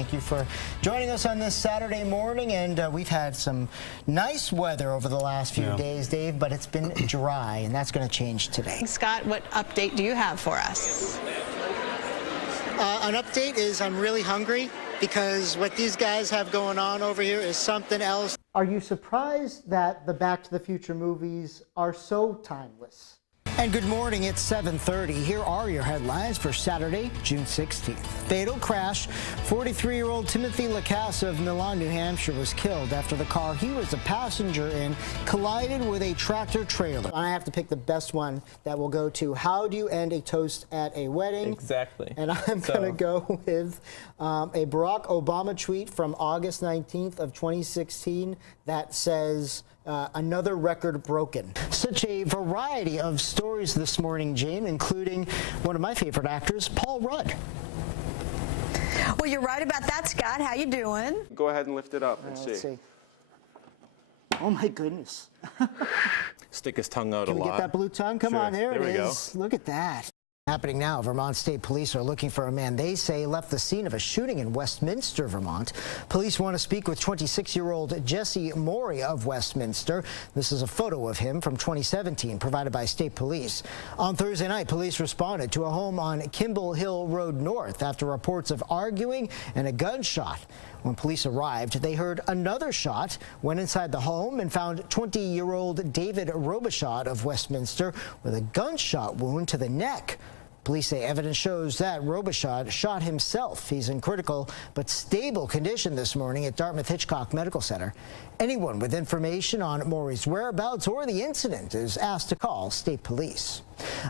Thank you for joining us on this Saturday morning. And we've had some nice weather over the last few days, Dave, but it's been dry, and that's going to change today. Scott, what update do you have for us? An update is I'm really hungry because what these guys have going on over here is something else. Are you surprised that the Back to the Future movies are so timeless? And good morning, it's 7:30. Here are your headlines for Saturday, June 16th. Fatal crash. 43-year-old Timothy LaCassa of Milan, New Hampshire was killed after the car he was a passenger in collided with a tractor trailer. I have to pick the best one that will go to how do you end a toast at a wedding? Exactly. And I'm going to go with a Barack Obama tweet from August 19th of 2016 that says, another record broken. Such a variety of stories this morning, Jane, including one of my favorite actors, Paul Rudd. Well, you're right about that, Scott. How you doing? Go ahead and lift it up and Let's see. Oh, my goodness. Stick his tongue out Can a we lot. get that blue tongue? Come on, there it we is. Look at that. Happening now, Vermont State Police are looking for a man they say left the scene of a shooting in Westminster, Vermont. Police want to speak with 26-year-old Jesse Morey of Westminster. This is a photo of him from 2017 provided by state police. On Thursday night, police responded to a home on Kimball Hill Road North after reports of arguing and a gunshot. When police arrived, they heard another shot, went inside the home, and found 20-year-old David Robichaud of Westminster with a gunshot wound to the neck. Police say evidence shows that Robichaud shot himself. He's in critical but stable condition this morning at Dartmouth Hitchcock Medical Center. Anyone with information on Morey's whereabouts or the incident is asked to call state police.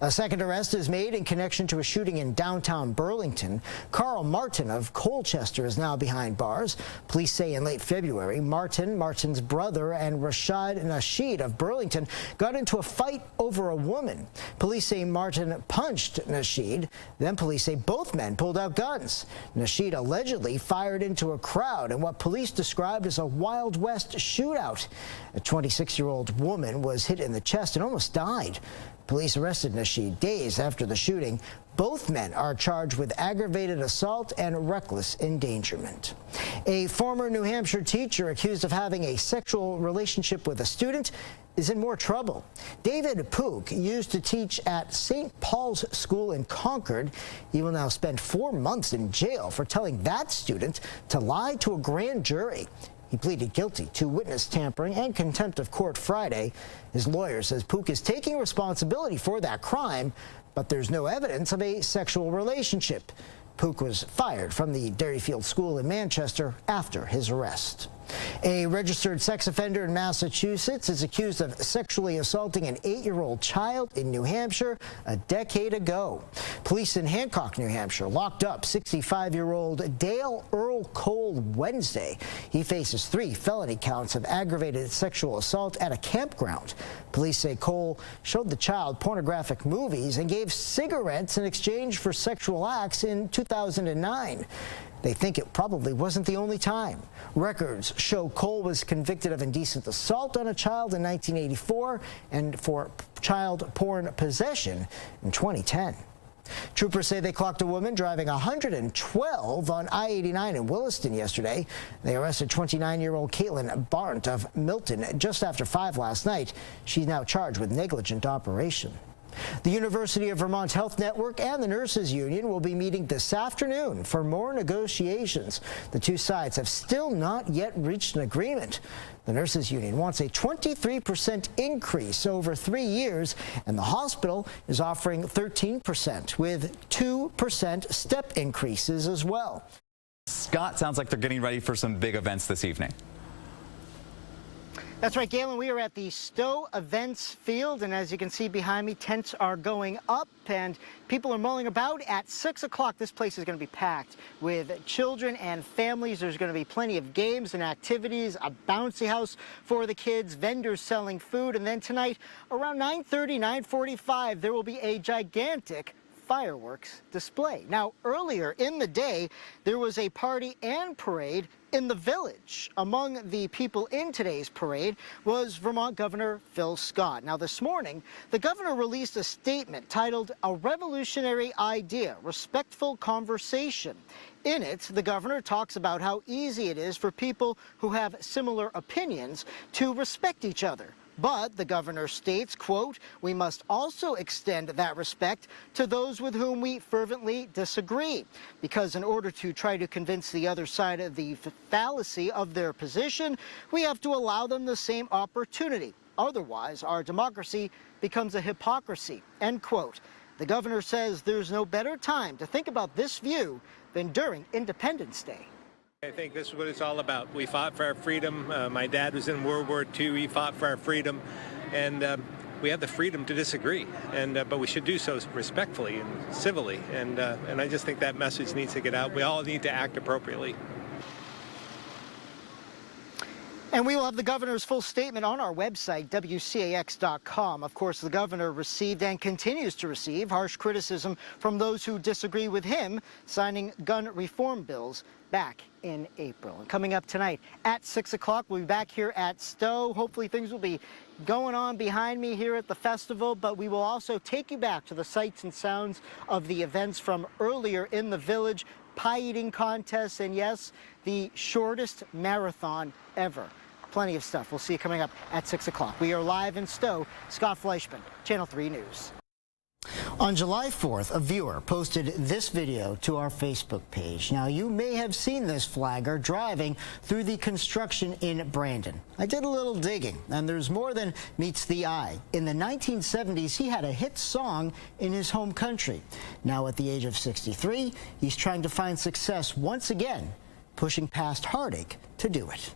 A second arrest is made in connection to a shooting in downtown Burlington. Carl Martin of Colchester is now behind bars. Police say in late February, Martin's brother, and Rashad Nasheed of Burlington got into a fight over a woman. Police say Martin punched Nasheed. Then police say both men pulled out guns. Nasheed allegedly fired into a crowd in what police described as a Wild West shootout. A 26-year-old woman was hit in the chest and almost died. Police arrested Nasheed days after the shooting. Both men are charged with aggravated assault and reckless endangerment. A former New Hampshire teacher accused of having a sexual relationship with a student is in more trouble. David Pook used to teach at St. Paul's School in Concord. He will now spend 4 months in jail for telling that student to lie to a grand jury. He pleaded guilty to witness tampering and contempt of court Friday. His lawyer says Pook is taking responsibility for that crime, but there's no evidence of a sexual relationship. Pook was fired from the Derryfield School in Manchester after his arrest. A registered sex offender in Massachusetts is accused of sexually assaulting an 8-year-old child in New Hampshire a decade ago. Police in Hancock, New Hampshire, locked up 65-year-old Dale Earl Cole Wednesday. He faces 3 felony counts of aggravated sexual assault at a campground. Police say Cole showed the child pornographic movies and gave cigarettes in exchange for sexual acts in 2009. They think it probably wasn't the only time. Records show Cole was convicted of indecent assault on a child in 1984 and for child porn possession in 2010. Troopers say they clocked a woman driving 112 on I-89 in Williston yesterday. They arrested 29-year-old Caitlin Barnt of Milton just after 5 last night. She's now charged with negligent operation. The University of Vermont Health Network and the Nurses Union will be meeting this afternoon for more negotiations. The two sides have still not yet reached an agreement. The Nurses Union wants a 23% increase over 3 years, and the hospital is offering 13% with 2% step increases as well. Scott, sounds like they're getting ready for some big events this evening. That's right, Galen. We are at the Stowe Events Field, and as you can see behind me, tents are going up and people are mulling about. At 6 o'clock, this place is going to be packed with children and families. There's going to be plenty of games and activities, a bouncy house for the kids, vendors selling food, and then tonight, around 9:30, 9:45, there will be a gigantic fireworks display. Now, earlier in the day, there was a party and parade in the village. Among the people in today's parade was Vermont Governor Phil Scott. Now, this morning, the governor released a statement titled "A Revolutionary Idea, Respectful Conversation." In it, the governor talks about how easy it is for people who have similar opinions to respect each other. But the governor states, quote, "We must also extend that respect to those with whom we fervently disagree, because in order to try to convince the other side of the fallacy of their position, we have to allow them the same opportunity. Otherwise, our democracy becomes a hypocrisy," end quote. The governor says there's no better time to think about this view than during Independence Day. I think this is what it's all about. We fought for our freedom. My dad was in World War II. He fought for our freedom. And we have the freedom to disagree. But we should do so respectfully and civilly. And I just think that message needs to get out. We all need to act appropriately. And we will have the governor's full statement on our website, WCAX.com. Of course, the governor received and continues to receive harsh criticism from those who disagree with him, signing gun reform bills back in April. And coming up tonight at 6 o'clock, we'll be back here at Stowe. Hopefully things will be going on behind me here at the festival, but we will also take you back to the sights and sounds of the events from earlier in the village, pie eating contests, and yes, the shortest marathon ever. Plenty of stuff. We'll see you coming up at 6 o'clock. We are live in Stowe. Scott Fleishman, Channel 3 News. On July 4th, a viewer posted this video to our Facebook page. Now, you may have seen this flagger driving through the construction in Brandon. I did a little digging, and there's more than meets the eye. In the 1970s, he had a hit song in his home country. Now, at the age of 63, he's trying to find success once again, pushing past heartache to do it.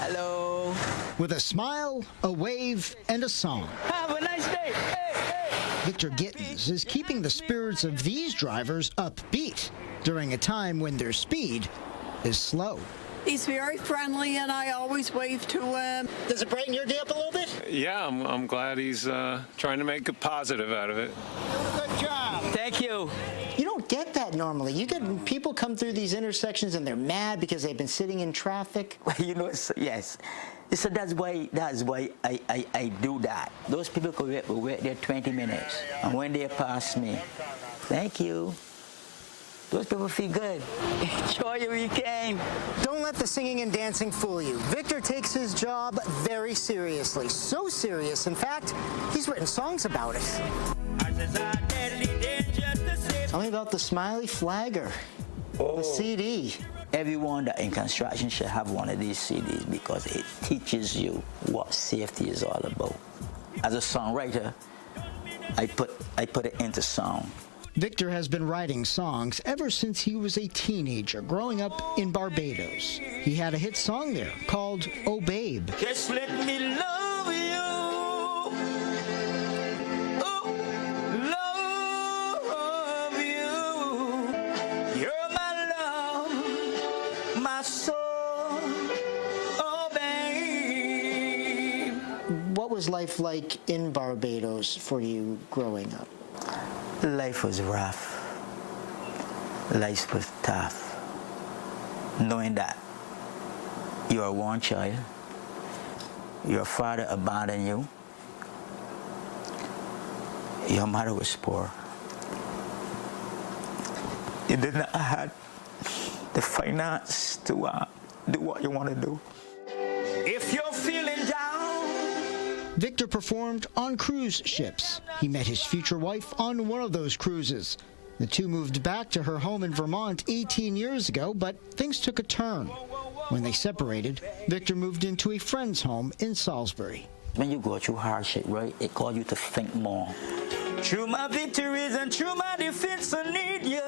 Hello. With a smile, a wave, and a song. Have a nice day. Hey, hey. Victor Gittens is keeping the spirits of these drivers upbeat during a time when their speed is slow. He's very friendly, and I always wave to him. Does it brighten your day up a little bit? Yeah, I'm glad he's trying to make a positive out of it. Good job. Thank you. You don't get that normally. You get people come through these intersections and they're mad because they've been sitting in traffic. You know, yes. So that's why I do that. Those people could wait there 20 minutes, and when they pass me, thank you. Those people feel good. Enjoy your weekend. Don't let the singing and dancing fool you. Victor takes his job very seriously. So serious, in fact, he's written songs about it. Tell me about the Smiley Flagger, the CD. Everyone that in construction should have one of these CDs because it teaches you what safety is all about. As a songwriter, I put it into song. Victor has been writing songs ever since he was a teenager, growing up in Barbados. He had a hit song there called Oh Babe. Just let me love you. Oh, love you. You're my love, my soul. Oh, babe. What was life like in Barbados for you growing up? Life was rough. Life was tough. Knowing that you're one child, your father abandoned you, your mother was poor. You did not have the finance to do what you want to do. If you're feeling down, Victor performed on cruise ships. He met his future wife on one of those cruises. The two moved back to her home in Vermont 18 years ago, but things took a turn. When they separated, Victor moved into a friend's home in Salisbury. when you go through hardship, right, it calls you to think more. Through my victories and through my defeats, I need you.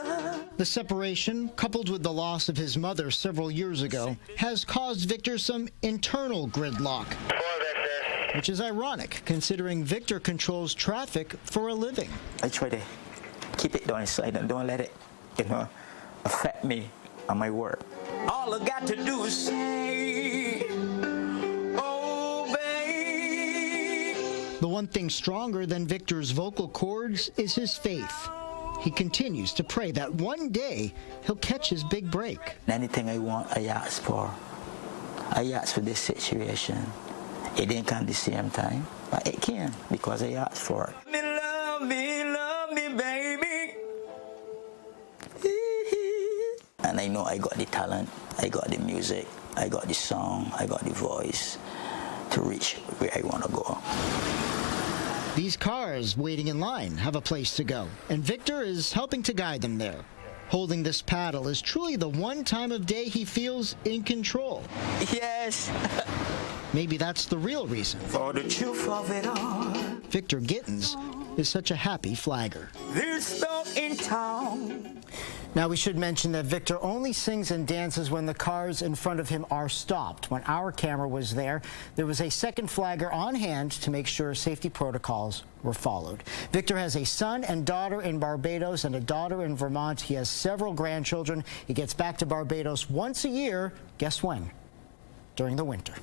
The separation, coupled with the loss of his mother several years ago, has caused Victor some internal gridlock. Which is ironic, considering Victor controls traffic for a living. I try to keep it down inside and don't let it, affect me and my work. All I got to do is say, oh, babe. The one thing stronger than Victor's vocal cords is his faith. He continues to pray that one day he'll catch his big break. Anything I want, I ask for. I ask for this situation. It didn't come the same time, but it can because I asked for it. Love me, baby. And I know I got the talent, I got the music, I got the song, I got the voice to reach where I want to go. These cars waiting in line have a place to go, and Victor is helping to guide them there. Holding this paddle is truly the one time of day he feels in control. Yes. Maybe that's the real reason For the truth of it all, Victor Gittins is such a happy flagger. there's no in town. Now, we should mention that Victor only sings and dances when the cars in front of him are stopped. When our camera was there was a second flagger on hand to make sure safety protocols were followed. Victor has a son and daughter in Barbados and a daughter in Vermont. He has several grandchildren. He gets back to Barbados once a year. Guess when? During the winter.